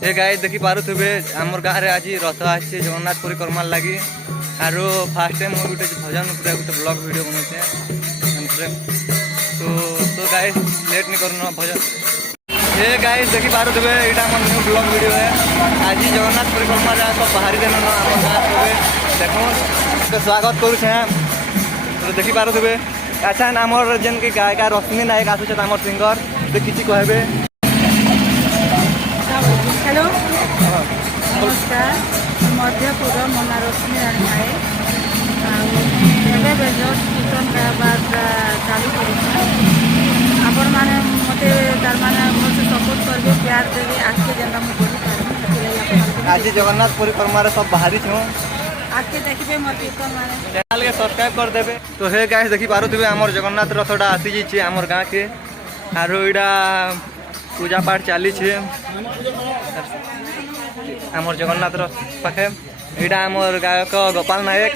ए गाय देखी पारुथिबे आमर गाँव में आज रथ आसी जगन्नाथ परिक्रमा लगी आर फास्ट टाइम मुझे गोटे भजन पूरा गोटे ब्लॉग वीडियो बनाऊे तो गाय लेट नहीं करना भजन। ये गाय देखी पारुथिबे यहाँ आम न्यू ब्लॉग वीडियो है आज जगन्नाथ परिक्रमा सब बाहरी देन आम गाँव देख स्वागत करुचे तो देखी पारुथिबे। अच्छा आमर जेन कि गायिका रश्मि नायक आसुचे आम सिंगर तो किसी कहबे। हेलो नमस्कार मध्यपुर मो ना रश्मि नायक कीर्तन गायबार चालू कर आपण मैंने मत तार माने मुझे सपोर्ट करेंगे प्यार देवे आगे जेना मुझे आज जगन्नाथ परिक्रमा सब बाहरी छूँ आगे देखिए मोर कीर्तन माने चैनल के सब्सक्राइब कर देबे। तो हे गाइस देखी पारुथिबे आमर जगन्नाथ रथटा आसी जाइए आमर गाँव के आरो इडा पूजा पाठ चली आमर जगन्नाथ रथ पाखे यहाँ आमर गायक गोपाल नायक